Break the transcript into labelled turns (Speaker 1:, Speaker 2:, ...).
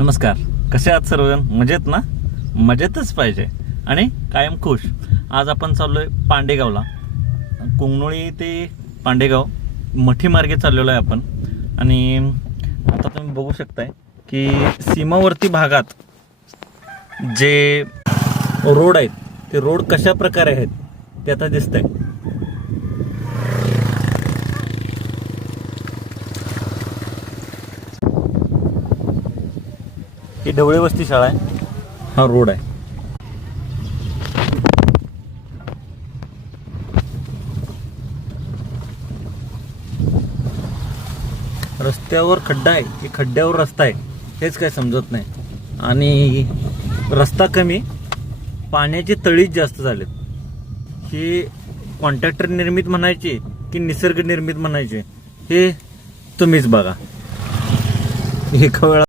Speaker 1: नमस्कार. कसे आहात सर्वजण? मजेत ना? मजेतच पाहिजे. आणि कायम खुश. आज आपण चाललो आहे पांडेगावला. कुंगणोळी ते पांडेगाव मठी मार्गे चाललेलो आहे आपण. आणि आता तुम्ही बघू शकताय की सीमावर्ती भागात जे रोड आहेत ते रोड कशा प्रकारे आहेत ते आता दिसत आहे ही ढवळे वस्ती शाळा आहे. हा रोड आहे. रस्त्यावर खड्डा आहे. की खड्ड्यावर रस्ता आहे. हेच काय समजत नाही. आणि रस्ता कमी पाण्याची तळीच जास्त झालेत. ही कॉन्ट्रॅक्टर निर्मित म्हणायची की निसर्ग निर्मित म्हणायचे हे तुम्हीच बघा. एका वेळा